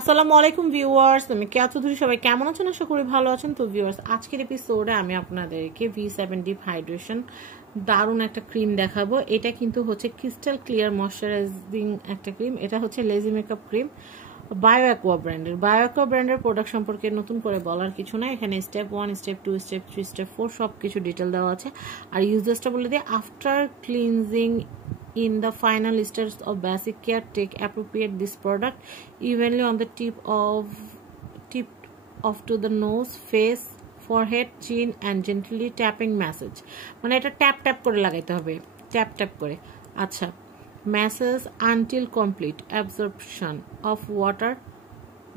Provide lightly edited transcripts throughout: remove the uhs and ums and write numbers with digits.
আসসালামু আলাইকুম ভিউয়ার্স, আমি কেয়া চৌধুরী। সবাই কেমন আছেন? আশা করি ভালো আছেন। তো ভিউয়ার্স, আজকের এপিসোডে আমি আপনাদেরকে V7 ডিপ হাইড্রেশন দারুণ একটা ক্রিম দেখাবো। এটা কিন্তু হচ্ছে ক্রিস্টাল ক্লিয়ার ময়শ্চারাইজিং একটা ক্রিম। এটা হচ্ছে lazy makeup cream, bio aqua ব্র্যান্ডের। বায়ো অ্যাকোয়া ব্র্যান্ডের প্রোডাক্ট সম্পর্কে নতুন করে বলার কিছু না। এখানে স্টেপ 1, স্টেপ 2, স্টেপ 3, স্টেপ 4 সব কিছু ডিটেল দেওয়া আছে। আর ইউজার্সটা বলে দিয়ে, after cleansing in the final stages of basic care, take appropriate this product evenly on the tip of to the nose, face, forehead, chin and gently tapping massage। মানে এটা tap tap করে লাগাইতে হবে, tap tap করে। আচ্ছা, massage until complete absorption of water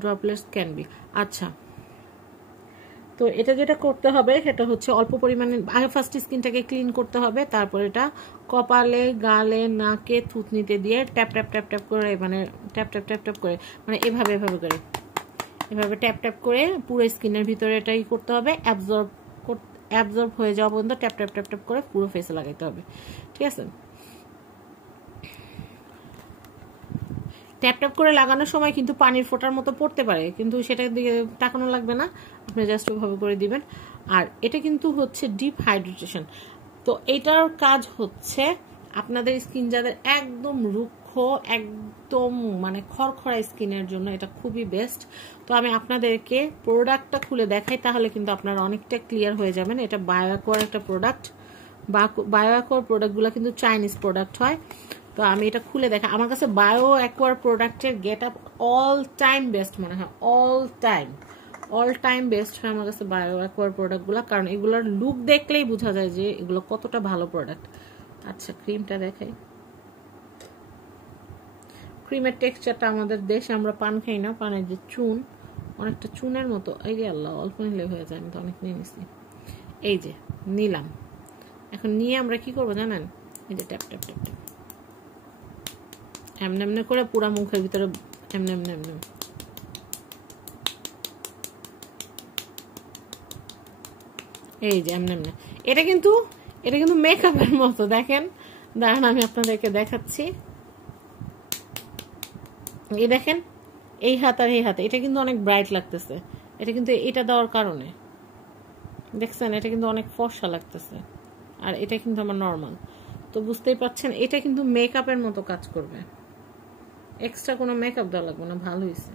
droplets can be। আচ্ছা, তো এটা যেটা করতে হবে সেটা হচ্ছে অল্প পরিমাণে আগে ফার্স্ট স্কিনটাকে ক্লিন করতে হবে, তারপর এটা কপালে, গালে, নাকে, থুতনিতে দিয়ে ট্যাপ ট্যাপ ট্যাপ ট্যাপ করে, মানে ট্যাপ ট্যাপ ট্যাপ ট্যাপ করে, মানে এভাবে করে, এভাবে ট্যাপ ট্যাপ করে পুরো স্কিনের ভিতরে এটাই করতে হবে। অ্যাবজর্ব হয়ে যাওয়া পর্যন্ত ট্যাপ ট্যাপ ট্যাপ ট্যাপ করে পুরো ফেসে লাগাইতে হবে। ঠিক আছে? ট্যাপ ট্যাপ করে লাগানোর সময় কিন্তু পানির ফোঁটার মতো পড়তে পারে, কিন্তু সেটার দিকে তাকানো লাগবে না, আপনি জাস্ট ওইভাবে করে দিবেন। আর এটা কিন্তু হচ্ছে ডিপ হাইড্রেশন। তো এটার কাজ হচ্ছে আপনাদের স্কিন যাদের একদম রুক্ষ, একদম মানে খড়খড়া স্কিনের জন্য এটা খুবই বেস্ট। তো আমি আপনাদেরকে প্রোডাক্টটা খুলে দেখাই, তাহলে কিন্তু আপনারা অনেকটা ক্লিয়ার হয়ে যাবেন। এটা বায়ো অ্যাকোয়ার একটা প্রোডাক্ট। বায়ো অ্যাকোয়ার প্রোডাক্টগুলো কিন্তু চাইনিজ প্রোডাক্ট হয়। তো আমি এটা খুলে দেখা, আমার কাছে বায়ো অ্যাকোয়ার প্রোডাক্টের get up all time best মনে হয়, অল টাইম বেস্ট হয় আমার কাছে বায়ো অ্যাকোয়ার প্রোডাক্টগুলো, কারণ এগুলোর লুক দেখলেই বোঝা যায় যে এগুলো কতটা ভালো প্রোডাক্ট। আচ্ছা, ক্রিমটা দেখাই। ক্রিমের টেক্সচারটা আমাদের দেশে আমরা পান খাই না, পানের যে চুন, অনেকটা চুনের মতো। এই যে আল্লাহ, অল্প নিলে হয়ে যায়, আমি তো অনেক নিয়ে নিছি। এই যে নিলাম, এখন নিয়ে আমরা কি করবো জানেন? এই যে ট্যাপ ট্যাপ ট্যাপ ট্যাপ এমনি এমনি করে পুরা মুখের ভিতরে এমনি এমনি এমনি। এই যে এমনি এমনি। এটা কিন্তু মেকআপের মতো। দেখেন, দাঁড়ান আমি আপনাদেরকে দেখাচ্ছি। এই দেখেন, এই হাত আর এই হাতে এটা কিন্তু অনেক ব্রাইট লাগতেছে। এটা কিন্তু এটা দেওয়ার কারণে দেখছেন, এটা কিন্তু অনেক ফর্সা লাগতেছে। আর এটা কিন্তু আমার নর্মাল। তো বুঝতেই পারছেন, এটা কিন্তু মেকআপের মতো কাজ করবে। এক্সট্রা কোনো মেকআপ দেওয়া লাগবে না। ভালো হয়েছে,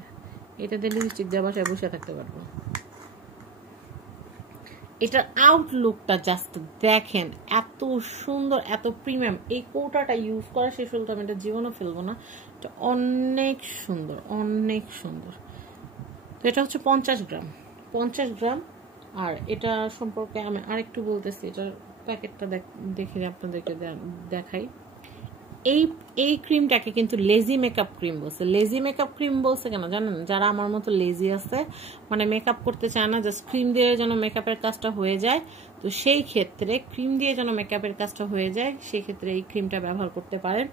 এটা দিয়ে লিপস্টিক দিয়ে বাসায় বসে থাকতে পারবো। এটার আউটলুকটা জাস্ট দেখেন, এত সুন্দর, এত প্রিমিয়াম। এই কৌটাটা ইউজ করা শেষ হল তো আমি এটা জীবনও ফেলবো না। এটা অনেক সুন্দর, অনেক সুন্দর। তো এটা হচ্ছে 50 গ্রাম। আর এটা সম্পর্কে আমি আরেকটু বলতেছি, এটার প্যাকেটটা দেখে আপনাদেরকে দেখাই। এই ক্রিমটাকে কিন্তু লেজি মেকআপ ক্রিম বলছে। লেজি মেকআপ ক্রিম বলছে কেন জানেন? যারা আমার মতো লেজি আছে, মানে মেকআপ করতে চায় না, জাস্ট ক্রিম দিয়ে যেন মেকআপের কাজটা হয়ে যায়, তো সেই ক্ষেত্রে ক্রিম দিয়ে যেন মেকআপের কাজটা হয়ে যায়, সেই ক্ষেত্রে এই ক্রিমটা ব্যবহার করতে পারেন।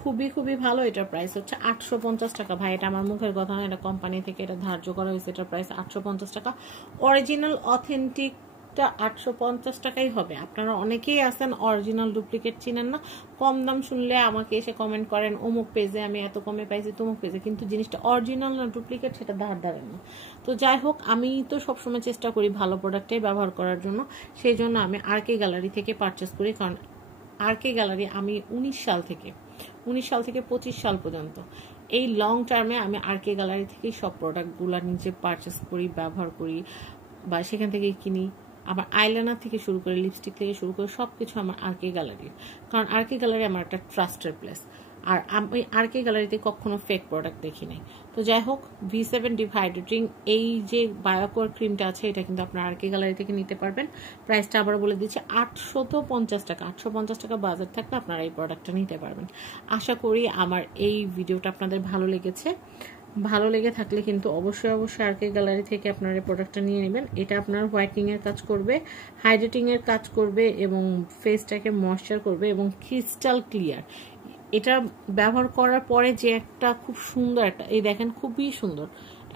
খুবই খুবই ভালো। এটার প্রাইস হচ্ছে 850 টাকা। ভাই, এটা আমার মুখের কথা না, এটা কোম্পানি থেকে এটা ধার্য করা হয়েছে। এটার প্রাইস 850 টাকা। অরিজিনাল অথেন্টিক 850 টাকাই হবে। আপনারা অনেকেই আছেন অরিজিনাল ডুপ্লিকেট চিনেন না, কম দাম শুনলে আমাকে এসে কমেন্ট করেন অমুক পেজে আমি এত কমে পাইছি, তমুক পেজে, কিন্তু জিনিসটা অরিজিনাল না ডুপ্লিকেট সেটা ধারেন না। তো যাই হোক, আমি তো সবসময় চেষ্টা করি ভালো প্রোডাক্টটাই ব্যবহার করার জন্য। সেই জন্য আমি আরকে গ্যালারি থেকে পারচেস করি, কারণ আরকে গ্যালারি আমি 19 সাল থেকে 25 সাল পর্যন্ত এই লং টার্মে আমি আরকে গ্যালারি থেকেই সব প্রোডাক্টগুলো নিজে পারচেস করি, ব্যবহার করি, বা সেখান থেকেই কিনি। আমার আইলাইনার থেকে শুরু করে, লিপস্টিক থেকে শুরু করে সবকিছু আমার আরকে গ্যালারির, কারণ আরকে গ্যালারি আমার একটা ট্রাস্টেড প্লেস। আর আমি আরকে গ্যালারিতে কখনো ফেক প্রোডাক্ট দেখি নাই। তো যাই হোক, V7 ডিপ হাইড্রেটিং এই যে বায়ো অ্যাকোয়ার ক্রিমটা আছে, এটা কিন্তু আপনার আরকে গ্যালারি থেকে নিতে পারবেন। প্রাইসটা আবার বলে দিচ্ছি, 850 টাকা। 850 টাকা বাজেট থাকলে আপনারা এই প্রোডাক্টটা নিতে পারবেন। আশা করি আমার এই ভিডিওটা আপনাদের ভালো লেগেছে। ভালো লেগে থাকলে কিন্তু অবশ্যই আরকে গ্যালারি থেকে আপনার এই প্রোডাক্টটা নিয়ে নেবেন। এটা আপনার হোয়াইটনিং এর কাজ করবে, হাইড্রেটিং এর কাজ করবে, এবং ফেসটাকে ময়েশ্চার করবে, এবং ক্রিস্টাল ক্লিয়ার। এটা ব্যবহার করার পরে যে একটা খুব সুন্দর একটা, এই দেখেন খুবই সুন্দর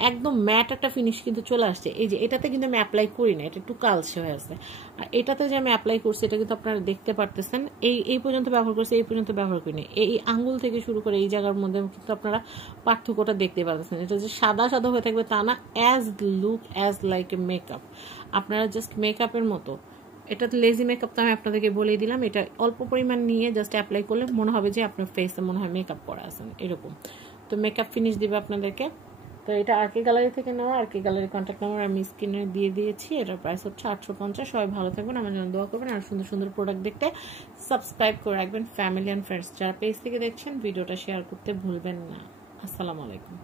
একদম ম্যাট একটা ফিনিশ কিন্তু চলে আসছে। এই যে এটাতে কিন্তু আমি অ্যাপ্লাই করি না, এটা একটু কালচে হয়ে আছে। আর এটাতে যে আমি অ্যাপ্লাই করছি এটা কিন্তু আপনারা দেখতে পারতেছেন, এই পর্যন্ত ব্যবহার করছি, এই পর্যন্ত ব্যবহার করিনি। এই আঙ্গুল থেকে শুরু করে এই জায়গার মধ্যে কিন্তু আপনারা পার্থক্যটা দেখতে পারতেছেন। এটা যে সাদা সাদা হয়ে থাকবে তা না, as look as like a makeup. আপনারা জাস্ট মেকআপের মতো, এটা লেজি মেকআপ তো আমি আপনাদেরকে বলেই দিলাম। এটা অল্প পরিমাণ নিয়ে জাস্ট অ্যাপ্লাই করলে মনে হবে যে আপনার ফেসে মনে হয় মেকআপ করা আছেন এরকম। তো মেকআপ ফিনিশ দিবে আপনাদেরকে। তো এটা আরকে গ্যালারি থেকে নেওয়া, আরকে গ্যালারি কন্ট্যাক্ট নাম্বার আমি স্ক্রিনে দিয়ে দিয়েছি। এটার প্রাইস হচ্ছে 850। সবাই ভালো থাকবেন, আমার জন্য দোয়া করবেন। আর সুন্দর সুন্দর প্রোডাক্ট দেখতে সাবস্ক্রাইব করে রাখবেন। ফ্যামিলি অ্যান্ড ফ্রেন্ডস যারা পেজ থেকে দেখছেন ভিডিওটা শেয়ার করতে ভুলবেন না। আসসালামু আলাইকুম।